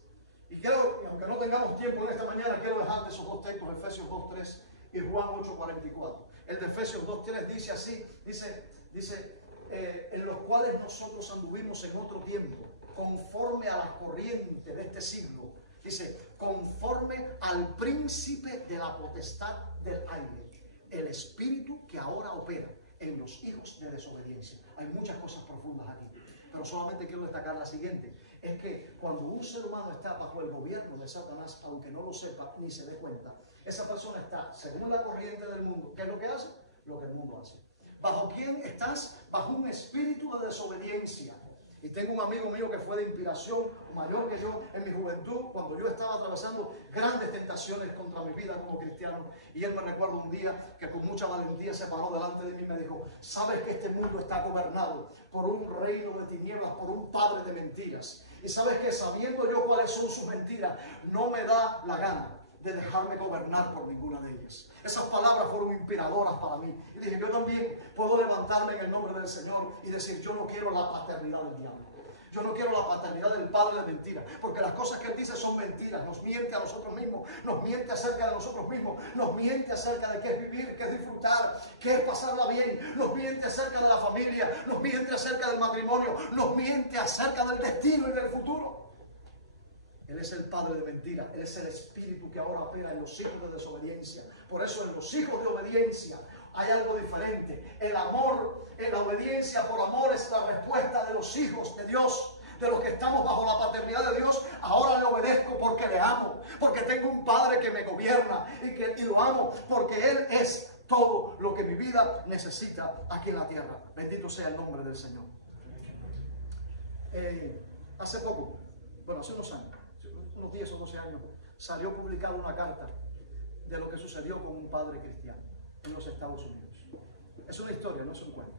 Y quiero, aunque no tengamos tiempo en esta mañana, quiero dejar esos dos textos, Efesios 2.3 y Juan 8.44. El de Efesios 2.3 dice así, dice en los cuales nosotros anduvimos en otro tiempo, conforme a la corriente de este siglo. Dice, conforme al príncipe de la potestad del aire, el espíritu que ahora opera en los hijos de desobediencia. Hay muchas cosas profundas aquí, pero solamente quiero destacar la siguiente. Es que cuando un ser humano está bajo el gobierno de Satanás, aunque no lo sepa ni se dé cuenta, esa persona está según la corriente del mundo. ¿Qué es lo que hace? Lo que el mundo hace. ¿Bajo quién estás? Bajo un espíritu de desobediencia. Y tengo un amigo mío que fue de inspiración, mayor que yo en mi juventud, cuando yo estaba atravesando grandes tentaciones contra mi vida como cristiano. Y él me recuerda un día que con mucha valentía se paró delante de mí y me dijo, ¿sabes que este mundo está gobernado por un reino de tinieblas, por un padre de mentiras? Y sabes que sabiendo yo cuáles son sus mentiras, no me da la gana de dejarme gobernar por ninguna de ellas. Esas palabras fueron inspiradoras para mí. Y dije, yo también puedo levantarme en el nombre del Señor y decir, yo no quiero la paternidad del diablo. Yo no quiero la paternidad del padre de mentira, porque las cosas que él dice son mentiras. Nos miente a nosotros mismos, nos miente acerca de nosotros mismos, nos miente acerca de qué es vivir, qué es disfrutar, qué es pasarla bien, nos miente acerca de la familia, nos miente acerca del matrimonio, nos miente acerca del destino y del futuro. Él es el padre de mentira, él es el espíritu que ahora opera en los hijos de desobediencia. Por eso en los hijos de obediencia hay algo diferente. El amor, en la obediencia por amor es la respuesta de los hijos de Dios, de los que estamos bajo la paternidad de Dios. Ahora le obedezco porque le amo, porque tengo un padre que me gobierna y lo amo, porque él es todo lo que mi vida necesita aquí en la tierra. Bendito sea el nombre del Señor. Hace poco, bueno, hace unos años, unos 10 o 12 años, salió publicada una carta de lo que sucedió con un padre cristiano en los Estados Unidos. Es una historia, no es un cuento.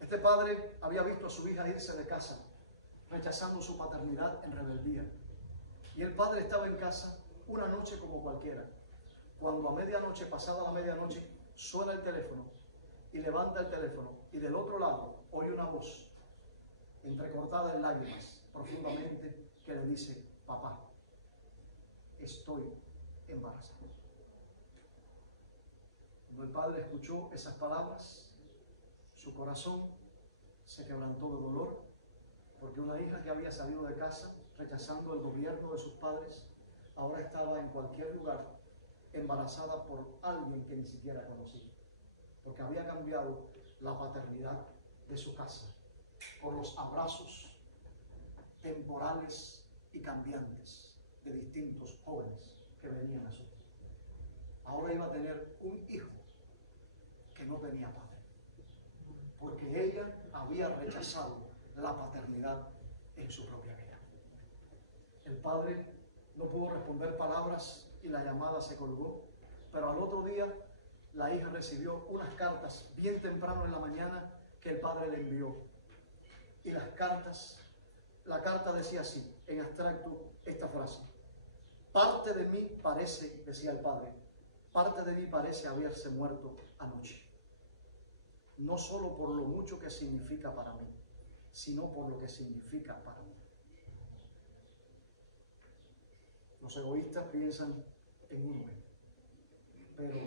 Este padre había visto a su hija irse de casa, rechazando su paternidad en rebeldía. Y el padre estaba en casa una noche como cualquiera, cuando a medianoche, pasada la medianoche, suena el teléfono y levanta el teléfono y del otro lado oye una voz entrecortada en lágrimas profundamente que le dice: papá, estoy embarazada. Cuando el padre escuchó esas palabras, su corazón se quebrantó de dolor, porque una hija que había salido de casa rechazando el gobierno de sus padres, ahora estaba en cualquier lugar embarazada por alguien que ni siquiera conocía, porque había cambiado la paternidad de su casa por los abrazos temporales y cambiantes de distintos jóvenes que venían a su vida. Ahora iba a tener un hijo que no tenía padre, porque ella había rechazado la paternidad en su propia vida. El padre no pudo responder palabras y la llamada se colgó, pero al otro día la hija recibió unas cartas bien temprano en la mañana que el padre le envió. Y la carta decía así, en abstracto, esta frase: parte de mí parece, decía el padre, parte de mí parece haberse muerto anoche. No solo por lo mucho que significa para mí, sino por lo que significa para mí. Los egoístas piensan en uno mismo, pero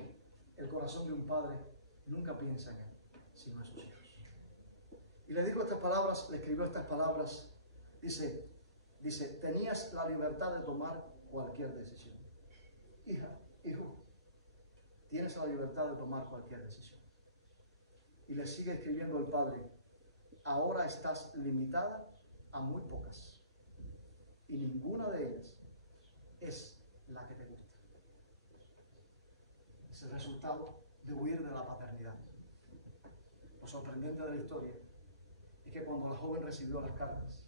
el corazón de un padre nunca piensa en él, sino en sus hijos. Y le dijo estas palabras, le escribió estas palabras, dice, tenías la libertad de tomar cualquier decisión. Hija, hijo, tienes la libertad de tomar cualquier decisión. Y le sigue escribiendo el padre: ahora estás limitada a muy pocas, y ninguna de ellas es la que te gusta. Es el resultado de huir de la paternidad. Lo sorprendente de la historia es que cuando la joven recibió las cartas,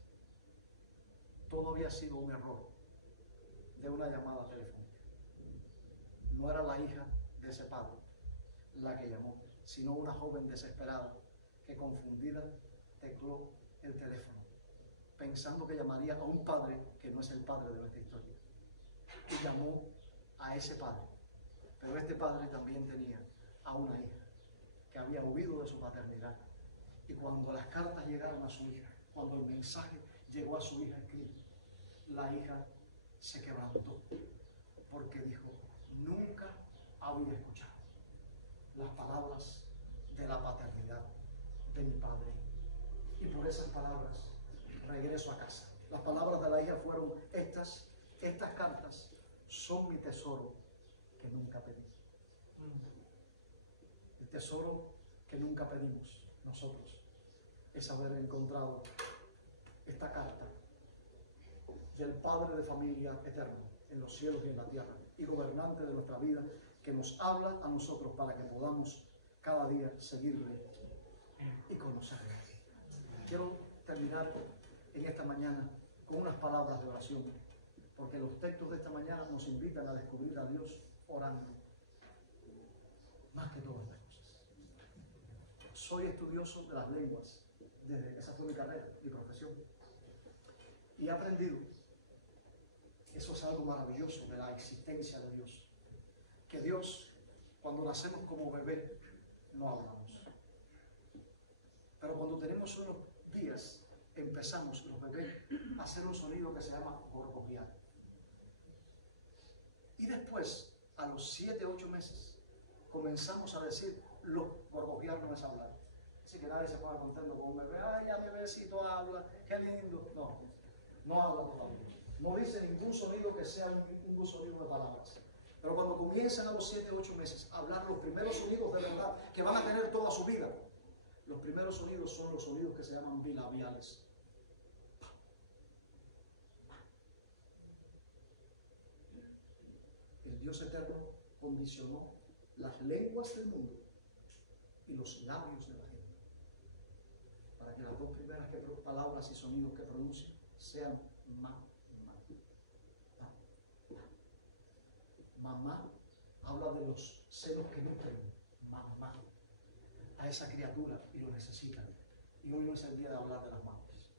todo había sido un error de una llamada telefónica. No era la hija de ese padre la que llamó, sino una joven desesperada que, confundida, tecló el teléfono, pensando que llamaría a un padre que no es el padre de nuestra historia. Y llamó a ese padre, pero este padre también tenía a una hija que había huido de su paternidad. Y cuando las cartas llegaron a su hija, cuando el mensaje llegó a su hija escrito, la hija se quebrantó, porque dijo: nunca había escuchado las palabras de la paternidad de mi padre, y por esas palabras regreso a casa. Las palabras de la hija fueron estas cartas son mi tesoro que nunca pedí. El tesoro que nunca pedimos nosotros es haber encontrado esta carta del Padre de familia eterno en los cielos y en la tierra y gobernante de nuestra vida, que nos habla a nosotros para que podamos cada día seguirle y conocerle. Quiero terminar en esta mañana con unas palabras de oración, porque los textos de esta mañana nos invitan a descubrir a Dios orando más que todas las cosas. Soy estudioso de las lenguas, esa fue mi carrera, mi profesión, y he aprendido, eso es algo maravilloso de la existencia de Dios, que Dios, cuando nacemos como bebé, no hablamos, pero cuando tenemos unos días, empezamos los bebés a hacer un sonido que se llama gorgojear. Y después, a los 7 o 8 meses, comenzamos a decir, gorgojear no es hablar. Así que nadie se ponga contento con un bebé: ay, ya bebecito habla, qué lindo. No habla todavía. No dice ningún sonido que sea un sonido de palabras. Pero cuando comienzan a los 7 o 8 meses a hablar los primeros sonidos de verdad, que van a tener toda su vida, los primeros sonidos son los sonidos que se llaman bilabiales. El Dios eterno condicionó las lenguas del mundo y los labios de la gente para que las dos primeras palabras y sonidos que pronuncien sean ma. Mamá habla de los senos que nutren, mamá, a esa criatura, y lo necesitan. Y hoy no es el día de hablar de las madres.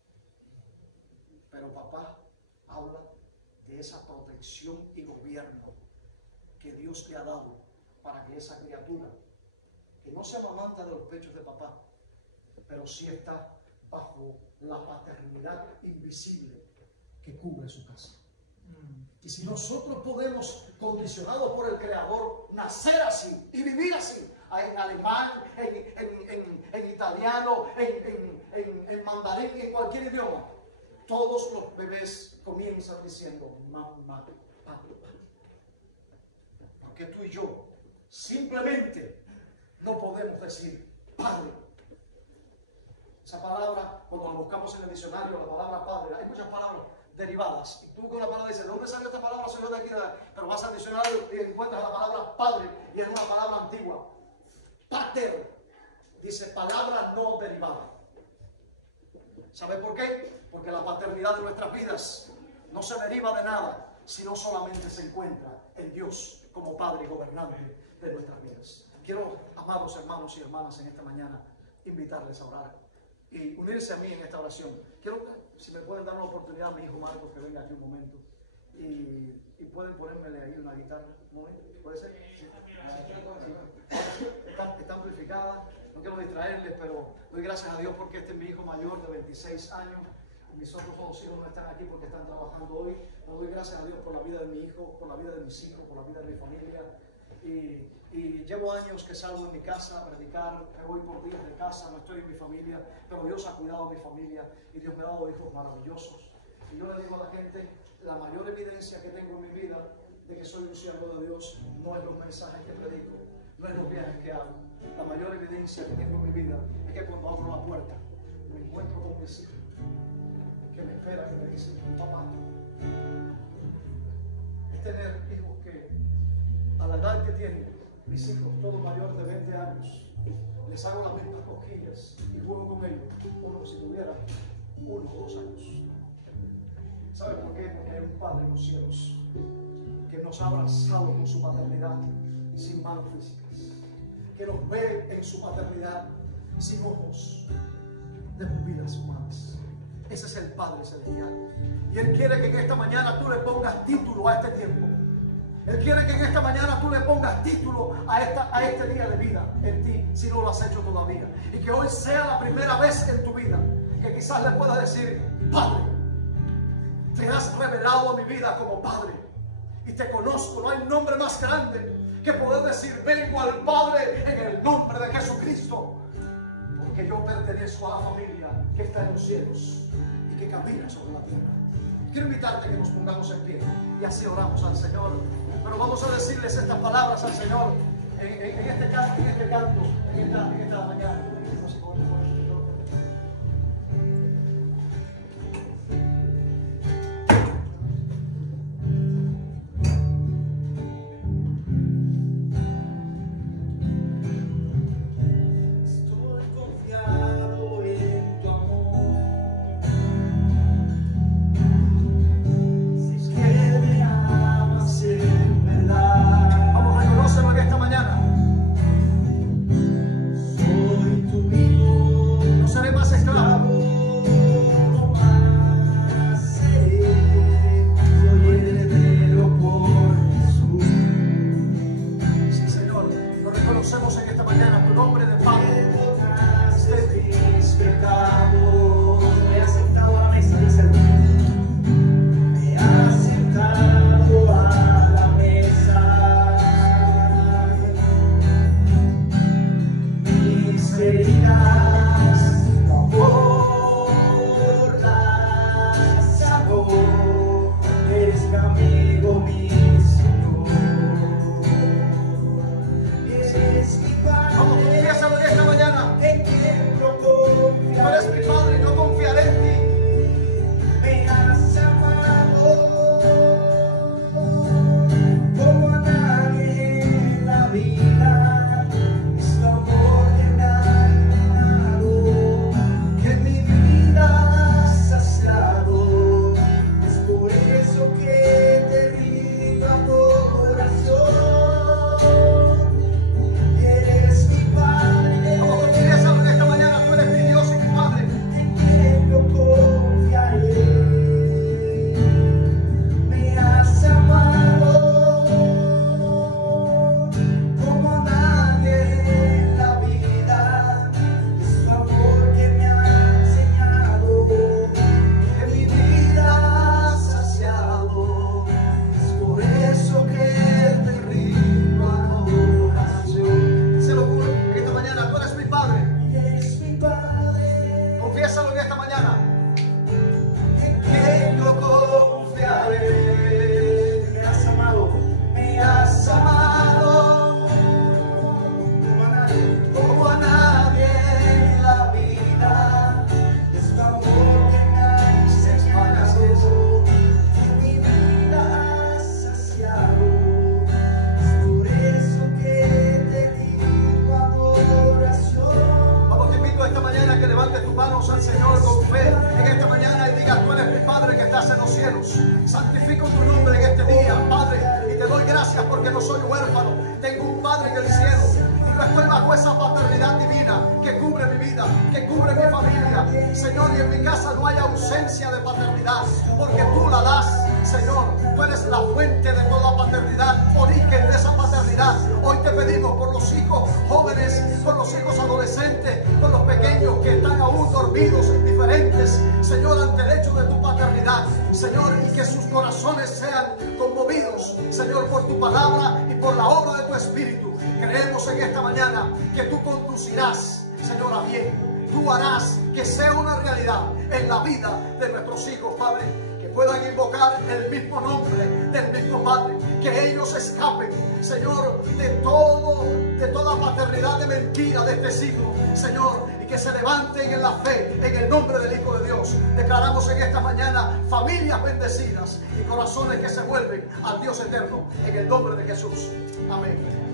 Pero papá habla de esa protección y gobierno que Dios te ha dado para que esa criatura que no se amamanta de los pechos de papá, pero sí está bajo la paternidad invisible que cubre su casa. Y si nosotros podemos, condicionados por el Creador, nacer así y vivir así, en alemán, en italiano, en mandarín, en cualquier idioma, todos los bebés comienzan diciendo mamá, papá. Porque tú y yo simplemente no podemos decir padre. Esa palabra, cuando la buscamos en el diccionario, la palabra padre, hay muchas palabras derivadas. Y tú con una palabra dices, ¿de dónde salió esta palabra? Soy yo de aquí, pero vas al diccionario y encuentras la palabra padre, y es una palabra antigua. Pater, dice palabra no derivada. ¿Sabe por qué? Porque la paternidad de nuestras vidas no se deriva de nada, sino solamente se encuentra en Dios como Padre y gobernante de nuestras vidas. Quiero, amados hermanos y hermanas, en esta mañana invitarles a orar y unirse a mí en esta oración. Quiero, si me pueden dar una oportunidad a mi hijo Marcos que venga aquí un momento y pueden ponérmele ahí una guitarra. ¿Un momento? ¿Puede ser? Sí. Está amplificada. No quiero distraerles, pero doy gracias a Dios porque este es mi hijo mayor de 26 años. Mis otros dos hijos no están aquí porque están trabajando hoy. Pero doy gracias a Dios por la vida de mi hijo, por la vida de mis hijos, por la vida de mi familia. Y llevo años que salgo de mi casa a predicar, me voy por días de casa, no estoy en mi familia, pero Dios ha cuidado de mi familia y Dios me ha dado hijos maravillosos. Y yo le digo a la gente, la mayor evidencia que tengo en mi vida de que soy un siervo de Dios no es los mensajes que predico, no es los viajes que hago. La mayor evidencia que tengo en mi vida es que cuando abro la puerta me encuentro con mis hijos que me esperan, que me dicen, papá. Es tener hijos que a la edad que tienen mis hijos, todos mayores de 20 años, les hago las mismas cosquillas y juego con ellos como si tuvieran 1 o 2 años. ¿Sabe por qué? Porque hay un Padre en los cielos que nos ha abrazado con su paternidad sin manos físicas, que nos ve en su paternidad sin ojos de pupilas humanas. Ese es el Padre celestial. Y Él quiere que en esta mañana tú le pongas título a este tiempo. Él quiere que en esta mañana tú le pongas título a este día de vida en ti, si no lo has hecho todavía. Y que hoy sea la primera vez en tu vida que quizás le puedas decir, Padre, te has revelado a mi vida como Padre. Y te conozco, no hay nombre más grande que poder decir, vengo al Padre en el nombre de Jesucristo. Porque yo pertenezco a la familia que está en los cielos y que camina sobre la tierra. Quiero invitarte a que nos pongamos en pie y así oramos al Señor. Pero vamos a decirles estas palabras al Señor en este canto, en esta mañana. Soy tu hijo. cielos. Santifico tu nombre en este día, Padre, y te doy gracias porque no soy huérfano. Tengo un Padre en el cielo. Yo estoy bajo esa paternidad divina que cubre mi vida, que cubre mi familia. Señor, y en mi casa no hay ausencia de paternidad, porque tú la das, Señor. Tú eres la fuente de toda paternidad, origen de esa paternidad. Hoy te pedimos por los hijos jóvenes, por los hijos adolescentes, por los pequeños que están aún dormidos, indiferentes, Señor, ante el hecho de tu paternidad, Señor, y que sus corazones sean conmovidos, Señor, por tu palabra y por la obra de tu Espíritu. Creemos en esta mañana que tú conducirás, Señor, a bien. Tú harás que sea una realidad en la vida de nuestros hijos, Padre, que puedan invocar el mismo nombre del mismo Padre, que ellos escapen, Señor, de toda paternidad de mentira de este siglo, Señor, y que se levanten en la fe, en el nombre del Hijo de Dios. Declaramos en esta mañana familias bendecidas y corazones que se vuelven al Dios eterno, en el nombre de Jesús. Amén.